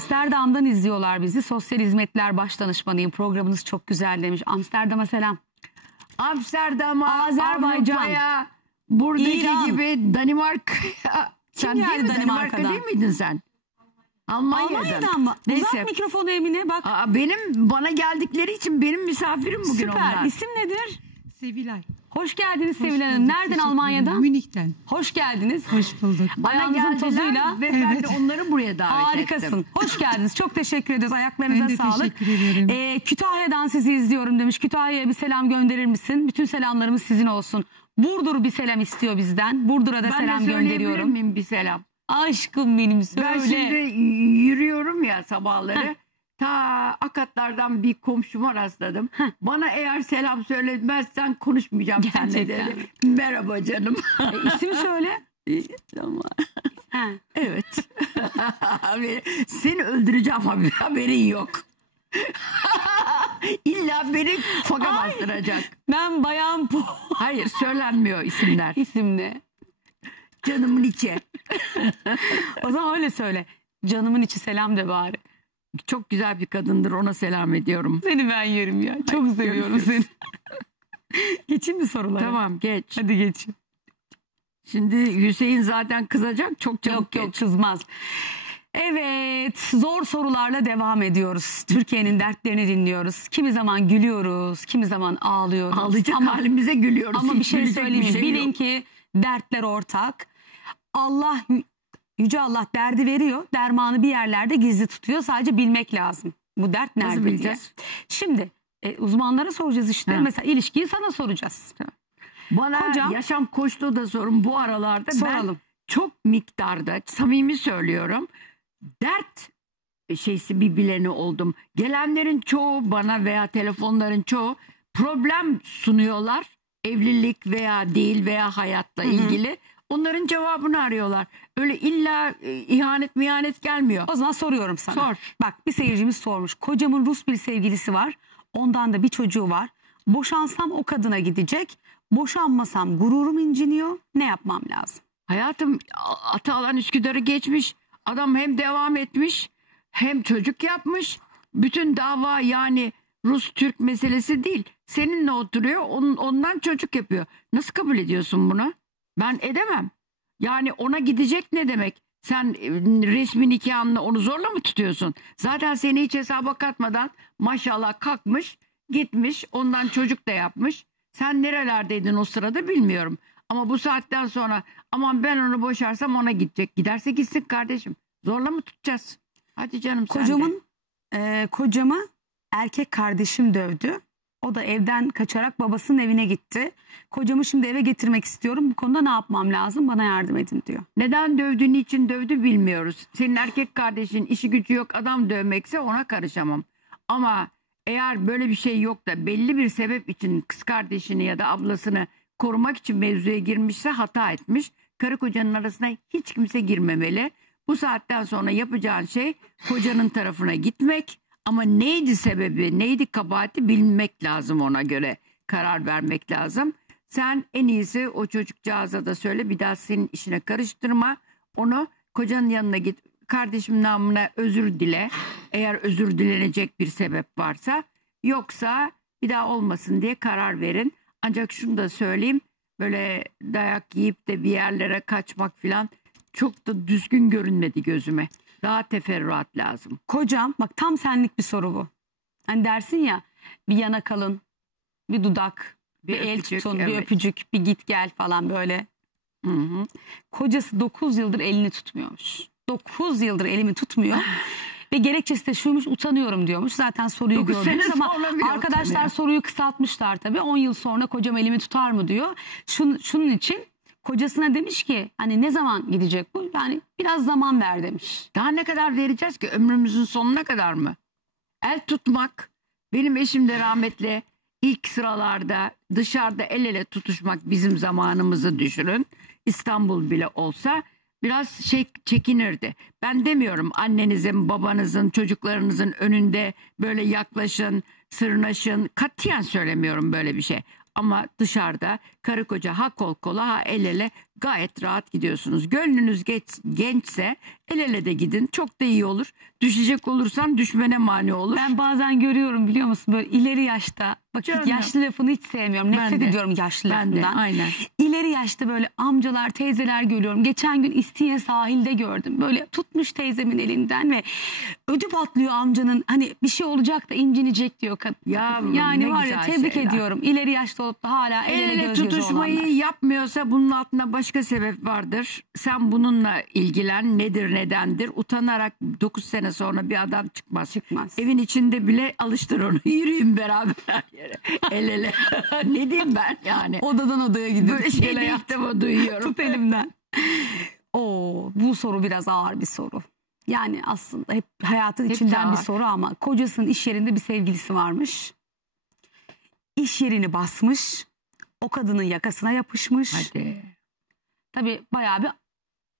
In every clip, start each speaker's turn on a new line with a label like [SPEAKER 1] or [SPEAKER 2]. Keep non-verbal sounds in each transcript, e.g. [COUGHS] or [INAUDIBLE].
[SPEAKER 1] Amsterdam'dan izliyorlar bizi. Sosyal Hizmetler Baş Danışmanıyım. Programınız çok güzel demiş. Amsterdam'a selam.
[SPEAKER 2] Amsterdam'a,
[SPEAKER 1] Azerbaycan,
[SPEAKER 2] Avrupa'ya, buradaki
[SPEAKER 1] İran.
[SPEAKER 2] gibi Danimarka'ya. Sen
[SPEAKER 1] geldi
[SPEAKER 2] değil mi? Danimarka
[SPEAKER 1] Danimarka'dan?
[SPEAKER 2] değil miydin sen? Almanya'dan.
[SPEAKER 1] Almanya'dan mı?
[SPEAKER 2] Neyse.
[SPEAKER 1] Uzat mikrofonu Emine bak.
[SPEAKER 2] Aa, benim bana geldikleri için benim misafirim bugün
[SPEAKER 1] Süper.
[SPEAKER 2] onlar.
[SPEAKER 1] İsim nedir?
[SPEAKER 3] Sevilay.
[SPEAKER 1] Hoş geldiniz
[SPEAKER 3] Hoş
[SPEAKER 1] Sevil Hanım.
[SPEAKER 3] bulduk,
[SPEAKER 1] Nereden
[SPEAKER 3] teşekkür
[SPEAKER 1] Almanya'dan?
[SPEAKER 3] Münih'ten.
[SPEAKER 1] Hoş geldiniz.
[SPEAKER 3] Hoş bulduk.
[SPEAKER 1] Ayağınızın
[SPEAKER 2] geldiler
[SPEAKER 1] tozuyla.
[SPEAKER 2] ve ben de
[SPEAKER 3] Evet.
[SPEAKER 2] onları buraya davet
[SPEAKER 1] Harikasın.
[SPEAKER 2] ettim.
[SPEAKER 1] Hoş geldiniz. Çok teşekkür ederiz. Ayaklarınıza
[SPEAKER 3] Ben de
[SPEAKER 1] sağlık.
[SPEAKER 3] teşekkür ederim.
[SPEAKER 1] Ee, Kütahya'dan sizi izliyorum demiş. Kütahya'ya bir selam gönderir misin? Bütün selamlarımız sizin olsun. Burdur bir selam istiyor bizden. Burdur'a da
[SPEAKER 2] Ben
[SPEAKER 1] selam
[SPEAKER 2] de söyleyebilir
[SPEAKER 1] gönderiyorum.
[SPEAKER 2] miyim bir selam?
[SPEAKER 1] Aşkım benim söyle.
[SPEAKER 2] Ben şimdi yürüyorum ya sabahları. Ta akatlardan bir komşuma rastladım. Bana eğer selam söylemezsen konuşmayacağım seninle
[SPEAKER 1] Gerçekten
[SPEAKER 2] dedi. Merhaba canım.
[SPEAKER 1] E, isim söyle. [LAUGHS]
[SPEAKER 2] Ama
[SPEAKER 1] Ha.
[SPEAKER 2] evet. [LAUGHS] Abi, Seni öldüreceğim haber, haberin yok. [LAUGHS] İlla beni faka bastıracak.
[SPEAKER 1] Ben Bayan Po
[SPEAKER 2] Hayır söylenmiyor isimler.
[SPEAKER 1] isimli.
[SPEAKER 2] Canımın içi.
[SPEAKER 1] O zaman öyle söyle. Canımın içi selam de bari.
[SPEAKER 2] Çok güzel bir kadındır ona selam ediyorum.
[SPEAKER 1] Seni ben yerim ya. Çok seviyorum seni. [LAUGHS] Geçeyim mi sorulara?
[SPEAKER 2] Tamam geç.
[SPEAKER 1] Hadi geç.
[SPEAKER 2] Şimdi Hüseyin zaten kızacak çok çabuk
[SPEAKER 1] Yok
[SPEAKER 2] geç.
[SPEAKER 1] yok kızmaz. Evet zor sorularla devam ediyoruz. Türkiye'nin dertlerini dinliyoruz. Kimi zaman gülüyoruz, kimi zaman ağlıyoruz.
[SPEAKER 2] Ağlayacak
[SPEAKER 1] ama,
[SPEAKER 2] halimize gülüyoruz.
[SPEAKER 1] ama bir şey söyleyeyim. mi?
[SPEAKER 2] şey
[SPEAKER 1] Bilin
[SPEAKER 2] yok.
[SPEAKER 1] ki dertler ortak. Allah Yüce Allah derdi veriyor. Dermanı bir yerlerde gizli tutuyor. Sadece bilmek lazım. Bu dert nerede
[SPEAKER 2] Nasıl
[SPEAKER 1] diye.
[SPEAKER 2] bileceğiz?
[SPEAKER 1] Şimdi e, uzmanlara soracağız işte.
[SPEAKER 2] Ha.
[SPEAKER 1] Mesela ilişkiyi sana soracağız.
[SPEAKER 2] Bana
[SPEAKER 1] Kocam-
[SPEAKER 2] yaşam koçluğu da sorun bu aralarda.
[SPEAKER 1] Soralım.
[SPEAKER 2] Ben çok miktarda samimi söylüyorum. Dert şeysi bir bileni oldum. Gelenlerin çoğu bana veya telefonların çoğu problem sunuyorlar. Evlilik veya değil veya hayatla ilgili. Onların cevabını arıyorlar. Öyle illa e, ihanet mihanet gelmiyor.
[SPEAKER 1] O zaman soruyorum sana.
[SPEAKER 2] Sor.
[SPEAKER 1] Bak bir seyircimiz sormuş. Kocamın Rus bir sevgilisi var. Ondan da bir çocuğu var. Boşansam o kadına gidecek. Boşanmasam gururum inciniyor. Ne yapmam lazım?
[SPEAKER 2] Hayatım ata alan Üsküdar'ı geçmiş. Adam hem devam etmiş hem çocuk yapmış. Bütün dava yani Rus-Türk meselesi değil. Seninle oturuyor onun, ondan çocuk yapıyor. Nasıl kabul ediyorsun bunu? Ben edemem. Yani ona gidecek ne demek? Sen e, resmi nikahınla onu zorla mı tutuyorsun? Zaten seni hiç hesaba katmadan maşallah kalkmış gitmiş ondan çocuk da yapmış. Sen nerelerdeydin o sırada bilmiyorum. Ama bu saatten sonra aman ben onu boşarsam ona gidecek. Giderse gitsin kardeşim. Zorla mı tutacağız? Hadi canım sen de.
[SPEAKER 1] Kocamın e, kocamı erkek kardeşim dövdü. O da evden kaçarak babasının evine gitti. Kocamı şimdi eve getirmek istiyorum. Bu konuda ne yapmam lazım? Bana yardım edin diyor.
[SPEAKER 2] Neden dövdü, niçin dövdü bilmiyoruz. Senin erkek kardeşin işi gücü yok adam dövmekse ona karışamam. Ama eğer böyle bir şey yok da belli bir sebep için kız kardeşini ya da ablasını korumak için mevzuya girmişse hata etmiş. Karı kocanın arasına hiç kimse girmemeli. Bu saatten sonra yapacağın şey kocanın tarafına gitmek. Ama neydi sebebi, neydi kabahati bilmek lazım ona göre karar vermek lazım. Sen en iyisi o çocukcağıza da söyle bir daha senin işine karıştırma. Onu kocanın yanına git. Kardeşim namına özür dile. Eğer özür dilenecek bir sebep varsa. Yoksa bir daha olmasın diye karar verin. Ancak şunu da söyleyeyim. Böyle dayak yiyip de bir yerlere kaçmak falan çok da düzgün görünmedi gözüme. Daha teferruat lazım.
[SPEAKER 1] Kocam bak tam senlik bir soru bu. Hani dersin ya bir yana kalın, bir dudak, bir,
[SPEAKER 2] Bir
[SPEAKER 1] el
[SPEAKER 2] öpücük,
[SPEAKER 1] tutun, bir
[SPEAKER 2] evet.
[SPEAKER 1] öpücük, bir git gel falan böyle.
[SPEAKER 2] Hı hı.
[SPEAKER 1] Kocası 9 yıldır elini tutmuyormuş. 9 yıldır elimi tutmuyor. [LAUGHS] Ve gerekçesi de şuymuş utanıyorum diyormuş. Zaten soruyu gördünüz ama arkadaşlar
[SPEAKER 2] utanıyor.
[SPEAKER 1] soruyu kısaltmışlar tabii. 10 yıl sonra kocam elimi tutar mı diyor. Şun, şunun için kocasına demiş ki hani ne zaman gidecek bu? Yani biraz zaman ver demiş.
[SPEAKER 2] Daha ne kadar vereceğiz ki ömrümüzün sonuna kadar mı? El tutmak benim eşim de rahmetli ilk sıralarda dışarıda el ele tutuşmak bizim zamanımızı düşünün. İstanbul bile olsa biraz şey çekinirdi. Ben demiyorum annenizin, babanızın, çocuklarınızın önünde böyle yaklaşın, sırnaşın. Katiyen söylemiyorum böyle bir şey. Ama dışarıda karı koca ha kol kola ha el ele gayet rahat gidiyorsunuz. Gönlünüz geç, gençse el ele de gidin. Çok da iyi olur. Düşecek olursan düşmene mani olur.
[SPEAKER 1] Ben bazen görüyorum biliyor musun böyle ileri yaşta. Bak
[SPEAKER 2] Canım.
[SPEAKER 1] yaşlı lafını hiç sevmiyorum.
[SPEAKER 2] Ben
[SPEAKER 1] Nefret
[SPEAKER 2] de.
[SPEAKER 1] ediyorum yaşlı
[SPEAKER 2] ben de
[SPEAKER 1] lafından.
[SPEAKER 2] aynen.
[SPEAKER 1] İleri yaşta böyle amcalar, teyzeler görüyorum. Geçen gün İstinye sahilde gördüm. Böyle tutmuş teyzemin elinden ve ödü patlıyor amcanın. Hani bir şey olacak da incinecek diyor kadın.
[SPEAKER 2] Yavrum,
[SPEAKER 1] yani var ya tebrik
[SPEAKER 2] şeyler.
[SPEAKER 1] ediyorum. İleri yaşta olup da hala el
[SPEAKER 2] El
[SPEAKER 1] ele
[SPEAKER 2] ele tutuşmayı
[SPEAKER 1] olanlar.
[SPEAKER 2] yapmıyorsa bunun altında başka sebep vardır. Sen bununla ilgilen nedir nedendir. Utanarak 9 sene sonra bir adam çıkmaz.
[SPEAKER 1] Çıkmaz.
[SPEAKER 2] Evin içinde bile alıştır onu. [LAUGHS] Yürüyün beraber her yere. El ele. [LAUGHS] ne diyeyim ben yani.
[SPEAKER 1] Odadan odaya gidiyor.
[SPEAKER 2] Böyle şey de ilk defa duyuyorum. [LAUGHS]
[SPEAKER 1] Tut elimden. Oo, bu soru biraz ağır bir soru. Yani aslında hep hayatın
[SPEAKER 2] Hepsi
[SPEAKER 1] içinden bir soru ama kocasının iş yerinde bir sevgilisi varmış. İş yerini basmış. O kadının yakasına yapışmış.
[SPEAKER 2] Hadi.
[SPEAKER 1] Tabii bayağı bir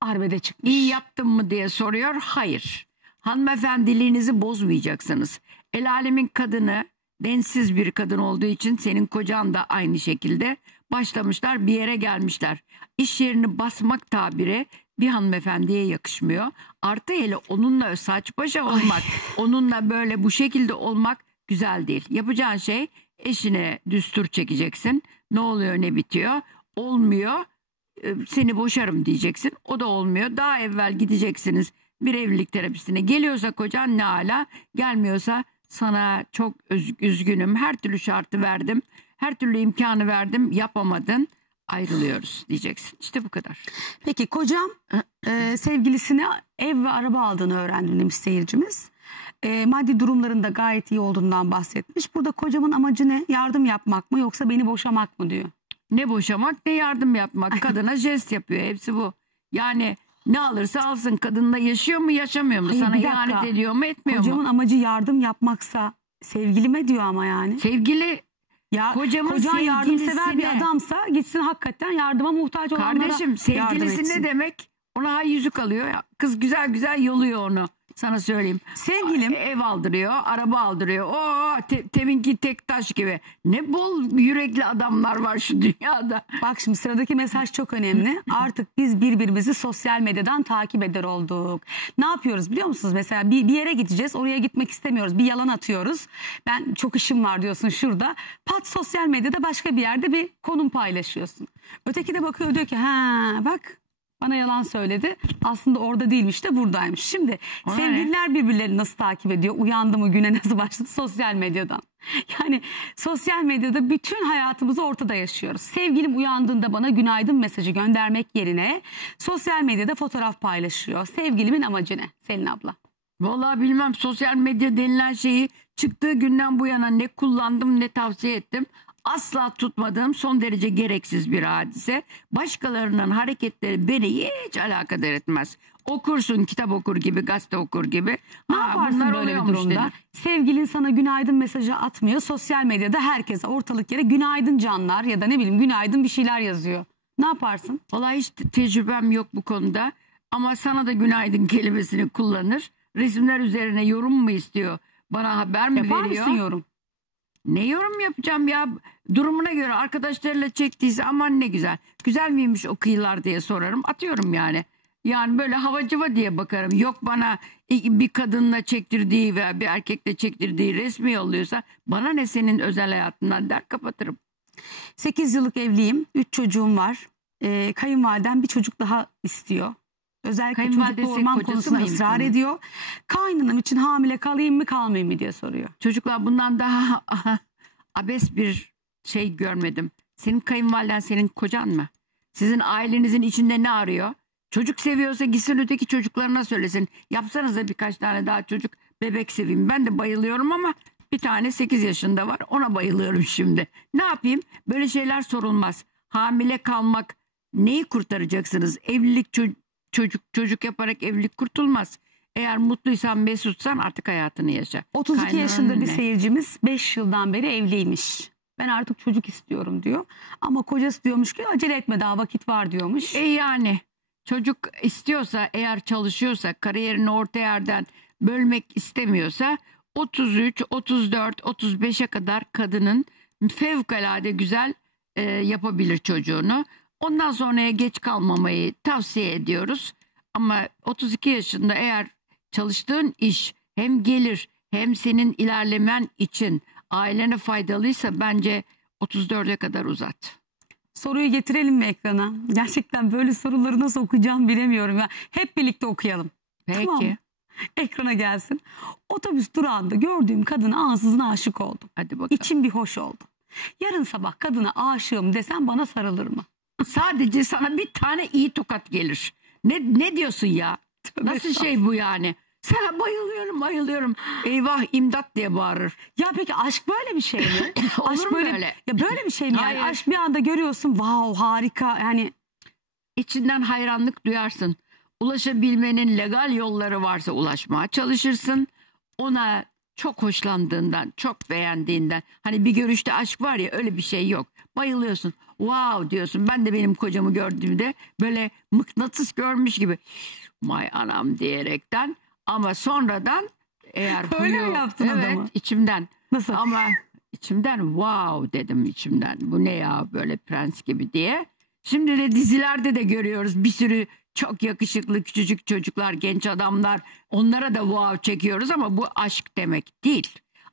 [SPEAKER 1] arbede çıkmış.
[SPEAKER 2] İyi yaptım mı diye soruyor. Hayır. Hanımefendiliğinizi bozmayacaksınız. El alemin kadını densiz bir kadın olduğu için senin kocan da aynı şekilde başlamışlar bir yere gelmişler. İş yerini basmak tabiri bir hanımefendiye yakışmıyor. Artı hele onunla saç başa olmak, onunla böyle bu şekilde olmak güzel değil. Yapacağın şey eşine düstur çekeceksin. Ne oluyor ne bitiyor? Olmuyor seni boşarım diyeceksin. O da olmuyor. Daha evvel gideceksiniz bir evlilik terapisine. Geliyorsa kocan ne ala, gelmiyorsa sana çok üz- üzgünüm. Her türlü şartı verdim. Her türlü imkanı verdim. Yapamadın. Ayrılıyoruz diyeceksin. İşte bu kadar.
[SPEAKER 1] Peki kocam e, sevgilisine ev ve araba aldığını öğrendi demiş seyircimiz. E, maddi durumlarında gayet iyi olduğundan bahsetmiş. Burada kocamın amacı ne? Yardım yapmak mı yoksa beni boşamak mı diyor.
[SPEAKER 2] Ne boşamak ne yardım yapmak. [LAUGHS] Kadına jest yapıyor. Hepsi bu. Yani ne alırsa alsın. Kadınla yaşıyor mu yaşamıyor mu?
[SPEAKER 1] Hayır,
[SPEAKER 2] Sana
[SPEAKER 1] bir dakika.
[SPEAKER 2] ihanet ediyor mu etmiyor
[SPEAKER 1] Kocamın
[SPEAKER 2] mu?
[SPEAKER 1] amacı yardım yapmaksa sevgilime diyor ama yani.
[SPEAKER 2] Sevgili
[SPEAKER 1] Ya
[SPEAKER 2] Kocamın
[SPEAKER 1] kocan yardımsever bir
[SPEAKER 2] sevgilisine-
[SPEAKER 1] adamsa gitsin hakikaten yardıma muhtaç olanlara
[SPEAKER 2] Kardeşim
[SPEAKER 1] yardım
[SPEAKER 2] sevgilisi
[SPEAKER 1] etsin.
[SPEAKER 2] ne demek? Ona hay yüzük alıyor. Kız güzel güzel yoluyor onu. Sana söyleyeyim.
[SPEAKER 1] Sevgilim
[SPEAKER 2] Ev aldırıyor, araba aldırıyor. O te, teminki tek taş gibi. Ne bol yürekli adamlar var şu dünyada.
[SPEAKER 1] Bak şimdi sıradaki mesaj çok önemli. [LAUGHS] Artık biz birbirimizi sosyal medyadan takip eder olduk. Ne yapıyoruz biliyor musunuz? Mesela bir, bir yere gideceğiz. Oraya gitmek istemiyoruz. Bir yalan atıyoruz. Ben çok işim var diyorsun şurada. Pat sosyal medyada başka bir yerde bir konum paylaşıyorsun. Öteki de bakıyor diyor ki ha bak bana yalan söyledi. Aslında orada değilmiş de buradaymış. Şimdi
[SPEAKER 2] Ona
[SPEAKER 1] sevgililer birbirlerini nasıl takip ediyor? Uyandı mı güne nasıl başladı? Sosyal medyadan. [LAUGHS] Yani sosyal medyada bütün hayatımızı ortada yaşıyoruz. Sevgilim uyandığında bana günaydın mesajı göndermek yerine sosyal medyada fotoğraf paylaşıyor. Sevgilimin amacı ne Selin abla?
[SPEAKER 2] Vallahi bilmem sosyal medya denilen şeyi çıktığı günden bu yana ne kullandım ne tavsiye ettim. Asla tutmadığım son derece gereksiz bir hadise. Başkalarının hareketleri beni hiç alakadar etmez. Okursun kitap okur gibi gazete okur gibi.
[SPEAKER 1] Ne
[SPEAKER 2] Ha,
[SPEAKER 1] yaparsın böyle bir durumda?
[SPEAKER 2] denir.
[SPEAKER 1] Sevgilin sana günaydın mesajı atmıyor. Sosyal medyada herkese ortalık yere günaydın canlar ya da ne bileyim günaydın bir şeyler yazıyor. Ne yaparsın?
[SPEAKER 2] Vallahi hiç te- tecrübem yok bu konuda. Ama sana da günaydın [LAUGHS] kelimesini kullanır. Resimler üzerine yorum mu istiyor? Bana haber mi
[SPEAKER 1] Yapar
[SPEAKER 2] veriyor?
[SPEAKER 1] mısın yorum?
[SPEAKER 2] Ne yorum yapacağım ya? Durumuna göre arkadaşlarıyla çektiyse aman ne güzel. Güzel miymiş o kıyılar diye sorarım. Atıyorum yani. Yani böyle havacıva diye bakarım. Yok bana bir kadınla çektirdiği veya bir erkekle çektirdiği resmi yolluyorsa bana ne senin özel hayatından der kapatırım.
[SPEAKER 1] 8 yıllık evliyim. 3 çocuğum var. Ee, kayınvalidem bir çocuk daha istiyor. Özellikle çocuk
[SPEAKER 2] Kayınvalidesi kocası
[SPEAKER 1] konusunda
[SPEAKER 2] mıymış
[SPEAKER 1] ısrar
[SPEAKER 2] onun?
[SPEAKER 1] ediyor. Kaynanam için hamile kalayım mı kalmayayım mı diye soruyor.
[SPEAKER 2] Çocuklar bundan daha [LAUGHS] abes bir şey görmedim. Senin kayınvaliden senin kocan mı? Sizin ailenizin içinde ne arıyor? Çocuk seviyorsa gitsin öteki çocuklarına söylesin. Yapsanıza birkaç tane daha çocuk bebek seveyim. Ben de bayılıyorum ama bir tane 8 yaşında var. Ona bayılıyorum [LAUGHS] şimdi. Ne yapayım? Böyle şeyler sorulmaz. Hamile kalmak neyi kurtaracaksınız? Evlilik ço- çocuk çocuk yaparak evlilik kurtulmaz. Eğer mutluysan mesutsan artık hayatını yaşa.
[SPEAKER 1] 32
[SPEAKER 2] Kaynananın
[SPEAKER 1] yaşında bir
[SPEAKER 2] ne?
[SPEAKER 1] seyircimiz 5 yıldan beri evliymiş. Ben artık çocuk istiyorum diyor. Ama kocası diyormuş ki acele etme daha vakit var diyormuş.
[SPEAKER 2] E yani çocuk istiyorsa eğer çalışıyorsa kariyerini orta yerden bölmek istemiyorsa 33, 34, 35'e kadar kadının fevkalade güzel e, yapabilir çocuğunu. Ondan sonraya geç kalmamayı tavsiye ediyoruz. Ama 32 yaşında eğer çalıştığın iş hem gelir hem senin ilerlemen için ailene faydalıysa bence 34'e kadar uzat.
[SPEAKER 1] Soruyu getirelim mi ekrana? Gerçekten böyle soruları nasıl okuyacağım bilemiyorum ya. Hep birlikte okuyalım.
[SPEAKER 2] Peki.
[SPEAKER 1] Tamam mı? Ekrana gelsin. Otobüs durağında gördüğüm kadına ansızın aşık oldum.
[SPEAKER 2] Hadi bakalım.
[SPEAKER 1] İçim bir hoş oldu. Yarın sabah kadına aşığım desem bana sarılır mı?
[SPEAKER 2] Sadece sana bir tane iyi tokat gelir. Ne ne diyorsun ya? Nasıl şey bu yani? Sana bayılıyorum bayılıyorum. Eyvah imdat diye bağırır.
[SPEAKER 1] Ya peki aşk böyle bir şey mi? [COUGHS]
[SPEAKER 2] Olur
[SPEAKER 1] aşk
[SPEAKER 2] mu
[SPEAKER 1] böyle
[SPEAKER 2] öyle?
[SPEAKER 1] Ya böyle bir şey mi yani?
[SPEAKER 2] Hayır.
[SPEAKER 1] Aşk bir anda görüyorsun. Wow harika. Yani
[SPEAKER 2] İçinden hayranlık duyarsın. Ulaşabilmenin legal yolları varsa ulaşmaya çalışırsın. Ona çok hoşlandığından, çok beğendiğinden. Hani bir görüşte aşk var ya öyle bir şey yok. Bayılıyorsun. Wow diyorsun. Ben de benim kocamı gördüğümde böyle mıknatıs görmüş gibi. May anam diyerekten. Ama sonradan eğer
[SPEAKER 1] Öyle mi
[SPEAKER 2] huyu-
[SPEAKER 1] yaptın
[SPEAKER 2] evet,
[SPEAKER 1] adamı?
[SPEAKER 2] içimden.
[SPEAKER 1] nasıl?
[SPEAKER 2] Ama içimden wow dedim içimden. Bu ne ya böyle prens gibi diye. Şimdi de dizilerde de görüyoruz bir sürü çok yakışıklı küçücük çocuklar, genç adamlar. Onlara da wow çekiyoruz ama bu aşk demek değil.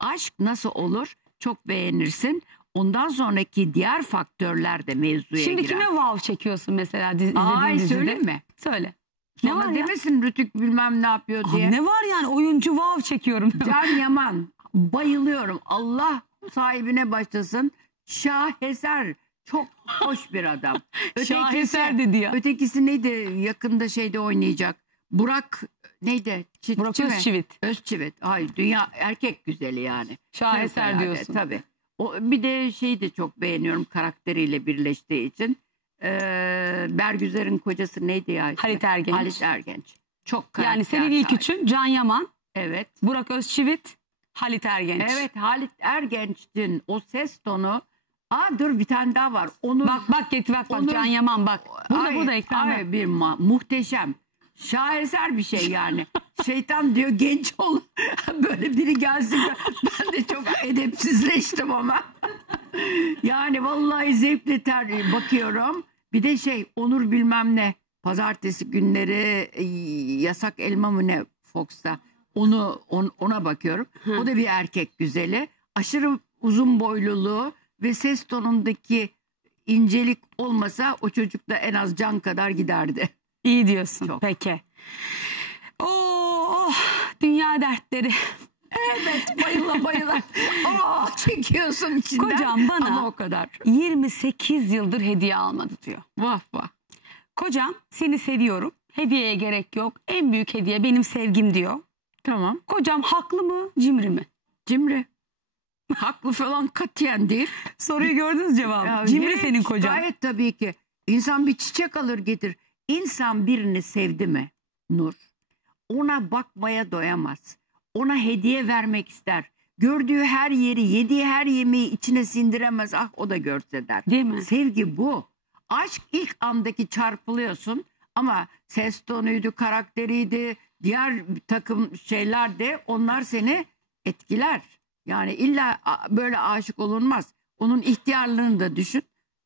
[SPEAKER 2] Aşk nasıl olur? Çok beğenirsin. Ondan sonraki diğer faktörler de mevzuya
[SPEAKER 1] Şimdi
[SPEAKER 2] girer.
[SPEAKER 1] kime wow çekiyorsun mesela dizi, izlediğin
[SPEAKER 2] Ay
[SPEAKER 1] dizide?
[SPEAKER 2] söyleyeyim mi?
[SPEAKER 1] Söyle. Ne
[SPEAKER 2] Sonra
[SPEAKER 1] var ya?
[SPEAKER 2] demesin Rütük bilmem ne yapıyor
[SPEAKER 1] Abi
[SPEAKER 2] diye.
[SPEAKER 1] ne var yani oyuncu wow çekiyorum. [LAUGHS]
[SPEAKER 2] Can Yaman bayılıyorum. Allah sahibine başlasın. Şaheser çok hoş bir adam. [LAUGHS]
[SPEAKER 1] Şaheser dedi ya.
[SPEAKER 2] Ötekisi neydi yakında şeyde oynayacak. Burak neydi? Çit,
[SPEAKER 1] Burak? Özçivit.
[SPEAKER 2] Özçivit. Ay dünya erkek güzeli yani.
[SPEAKER 1] Şaheser diyorsun.
[SPEAKER 2] Tabii. O, bir de şeyi de çok beğeniyorum karakteriyle birleştiği için. Ee, Bergüzer'in kocası neydi ya? ismi?
[SPEAKER 1] Halit Ergenç.
[SPEAKER 2] Halit Ergenç. Çok karakter
[SPEAKER 1] Yani senin ilk üçün Can Yaman,
[SPEAKER 2] Evet.
[SPEAKER 1] Burak Özçivit, Halit Ergenç.
[SPEAKER 2] Evet Halit Ergenç'in o ses tonu. Aa dur bir tane daha var. Onu
[SPEAKER 1] Bak bak getir bak bak
[SPEAKER 2] Onur-
[SPEAKER 1] Can Yaman bak. Burada
[SPEAKER 2] Ay,
[SPEAKER 1] burada ekranda.
[SPEAKER 2] ay bir ma- muhteşem. Şaheser bir şey yani. [LAUGHS] Şeytan diyor genç ol. [LAUGHS] Böyle biri gelsin. Ben de çok edepsizleştim ama. [LAUGHS] yani vallahi zevkle ter bakıyorum. Bir de şey Onur bilmem ne. Pazartesi günleri e, yasak elma mı ne Fox'ta. Onu on- ona bakıyorum. O da bir erkek güzeli. Aşırı uzun boyluluğu ve ses tonundaki incelik olmasa o çocuk da en az can kadar giderdi.
[SPEAKER 1] İyi diyorsun.
[SPEAKER 2] Çok.
[SPEAKER 1] Peki. Oh, dünya dertleri.
[SPEAKER 2] Evet bayıla bayıla. Aa, çekiyorsun içinden.
[SPEAKER 1] Kocam bana-
[SPEAKER 2] Ama o kadar.
[SPEAKER 1] 28 yıldır hediye almadı diyor.
[SPEAKER 2] Vah vah.
[SPEAKER 1] Kocam seni seviyorum. Hediyeye gerek yok. En büyük hediye benim sevgim diyor.
[SPEAKER 2] Tamam.
[SPEAKER 1] Kocam haklı mı, cimri mi?
[SPEAKER 2] Cimri. Haklı falan katiyen değil.
[SPEAKER 1] Soruyu gördünüz cevabı.
[SPEAKER 2] Ya
[SPEAKER 1] cimri
[SPEAKER 2] hiç,
[SPEAKER 1] senin kocan.
[SPEAKER 2] Gayet tabii ki. İnsan bir çiçek alır getir. İnsan birini sevdi mi Nur? Ona bakmaya doyamaz. Ona hediye vermek ister. Gördüğü her yeri, yediği her yemeği içine sindiremez. Ah o da görse der.
[SPEAKER 1] Değil mi?
[SPEAKER 2] Sevgi bu. Aşk ilk andaki çarpılıyorsun ama ses tonuydu, karakteriydi, diğer takım şeyler de onlar seni etkiler. Yani illa böyle aşık olunmaz. Onun ihtiyarlığını da düşün.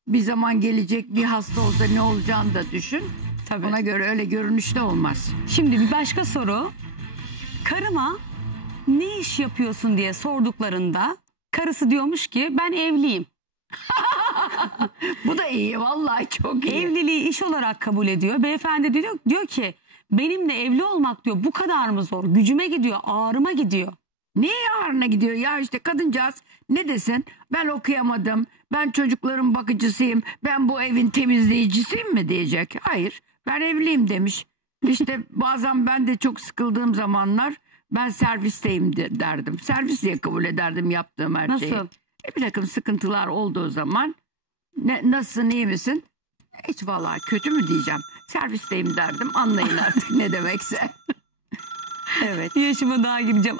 [SPEAKER 2] Bir zaman gelecek bir hasta olsa ne olacağını da düşün.
[SPEAKER 1] Tabii.
[SPEAKER 2] Ona göre öyle görünüşte olmaz.
[SPEAKER 1] Şimdi bir başka soru. Karıma ne iş yapıyorsun diye sorduklarında karısı diyormuş ki ben evliyim. [LAUGHS]
[SPEAKER 2] Bu da iyi vallahi çok iyi.
[SPEAKER 1] Evliliği iş olarak kabul ediyor. Beyefendi diyor, diyor ki benimle evli olmak diyor bu kadar mı zor? Gücüme gidiyor, ağrıma gidiyor.
[SPEAKER 2] Niye ağrına gidiyor ya işte kadıncağız ne desin ben okuyamadım ben çocukların bakıcısıyım ben bu evin temizleyicisiyim mi diyecek. Hayır ben evliyim demiş. İşte bazen ben de çok sıkıldığım zamanlar ben servisteyim de- derdim. Servis diye kabul ederdim yaptığım her şeyi.
[SPEAKER 1] Nasıl?
[SPEAKER 2] E, bir takım sıkıntılar olduğu zaman ne, nasılsın iyi misin? Hiç vallahi kötü mü diyeceğim. Servisteyim derdim anlayın artık ne demekse. [LAUGHS] evet.
[SPEAKER 1] Yaşıma daha gireceğim.